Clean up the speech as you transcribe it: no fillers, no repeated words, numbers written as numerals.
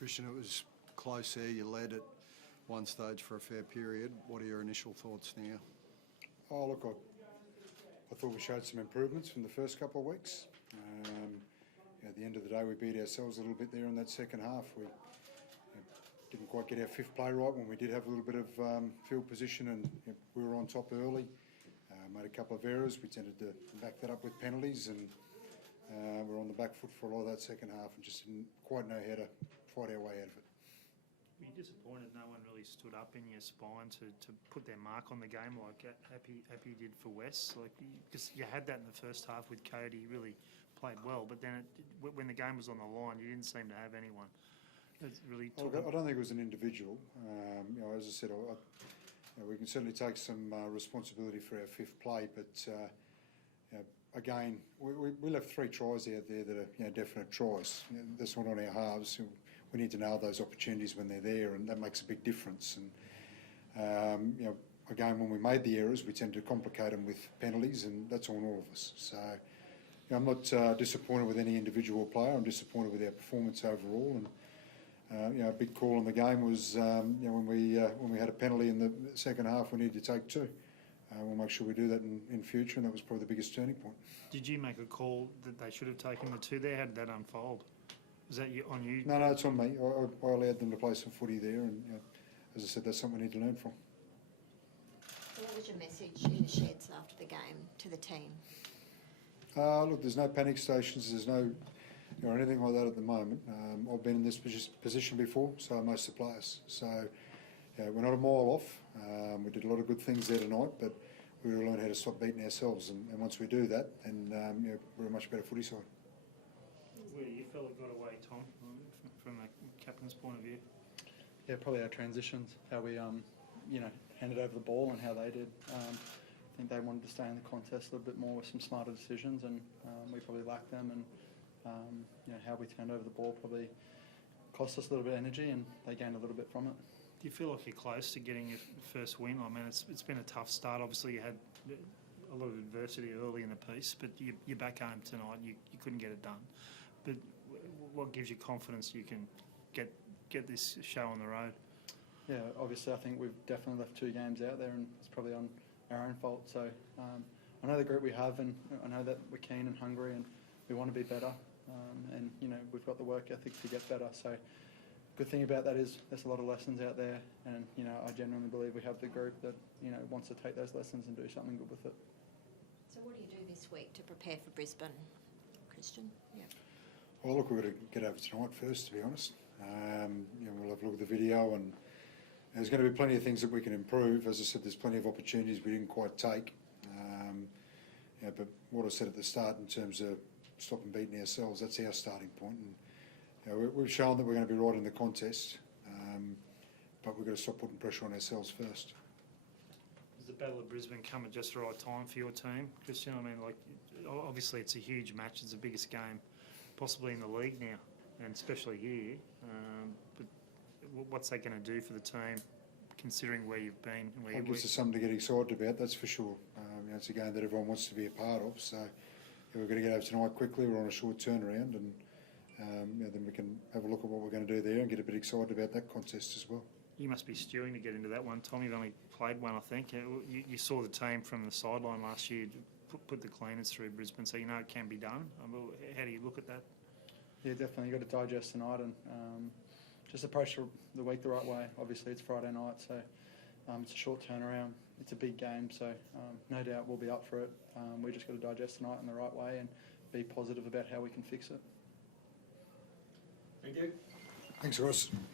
Kristian, it was close there. You led at one stage for a fair period. What are your initial thoughts now? Oh, look, I thought we showed some improvements from the first couple of weeks. At the end of the day, we beat ourselves a little bit there in that second half. We didn't quite get our fifth play right when we did have a little bit of field position, and we were on top early. Made a couple of errors. We tended to back that up with penalties, and we're on the back foot for a lot of that second half and just didn't quite know how to fight our way out of it. Were you disappointed no one really stood up in your spine to put their mark on the game like Happy did for West? Because you had that in the first half with Cody, he really played well, but then when the game was on the line, you didn't seem to have anyone. It really I don't think it was an individual. As I said, we can certainly take some responsibility for our fifth play, but again, we left 3 tries out there that are definite tries. That's not on our halves. We need to nail those opportunities when they're there, and that makes a big difference. And again, when we made the errors, we tend to complicate them with penalties, and that's on all of us. So I'm not disappointed with any individual player. I'm disappointed with our performance overall. And a big call in the game was when we had a penalty in the second half, we needed to take 2. We'll make sure we do that in future, and that was probably the biggest turning point. Did you make a call that they should have taken the 2 there? How did that unfold? Was that on you? No, it's on me. I allowed them to play some footy there, and as I said, that's something we need to learn from. So what was your message in the sheds after the game to the team? Look, there's no panic stations. There's no anything like that at the moment. I've been in this position before, so are most of the players. So we're not a mile off. We did a lot of good things there tonight, but we've got to learn how to stop beating ourselves. And once we do that, then we're a much better footy side. Where do you feel it got away, Tom, from a captain's point of view? Yeah, probably our transitions, how we handed over the ball and how they did. I think they wanted to stay in the contest a little bit more with some smarter decisions, and we probably lacked them. And how we turned over the ball probably cost us a little bit of energy, and they gained a little bit from it. Do you feel like you're close to getting your first win? I mean, it's been a tough start. Obviously, you had a lot of adversity early in the piece, but you're back home tonight and you couldn't get it done. But what gives you confidence you can get this show on the road? Yeah, obviously I think we've definitely left 2 games out there, and it's probably on our own fault. So I know the group we have, and I know that we're keen and hungry and we want to be better. And we've got the work ethic to get better. So good thing about that is there's a lot of lessons out there, and I genuinely believe we have the group that wants to take those lessons and do something good with it. So what do you do this week to prepare for Brisbane, Kristian? Yeah. Well, look, we've got to get over tonight first, to be honest. We'll have a look at the video, and there's going to be plenty of things that we can improve. As I said, there's plenty of opportunities we didn't quite take. But what I said at the start in terms of stopping beating ourselves, that's our starting point. And we've shown that we're going to be right in the contest, but we've got to stop putting pressure on ourselves first. Does the Battle of Brisbane come at just the right time for your team, Kristian? I mean, obviously it's a huge match. It's the biggest game possibly in the league now, and especially here. But what's that going to do for the team, considering where you've been? And where it gives us something to get excited about, that's for sure. It's a game that everyone wants to be a part of. So we're going to get over tonight quickly. We're on a short turnaround, and then we can have a look at what we're going to do there and get a bit excited about that contest as well. You must be stewing to get into that one, Tom. You've only played one, I think. You saw the team from the sideline last year put the cleaners through Brisbane, so it can be done. How do you look at that? Yeah, definitely. You've got to digest tonight and just approach the week the right way. Obviously, it's Friday night, so it's a short turnaround. It's a big game, so no doubt we'll be up for it. We just got to digest tonight in the right way and be positive about how we can fix it. Thank you. Thanks, Ross.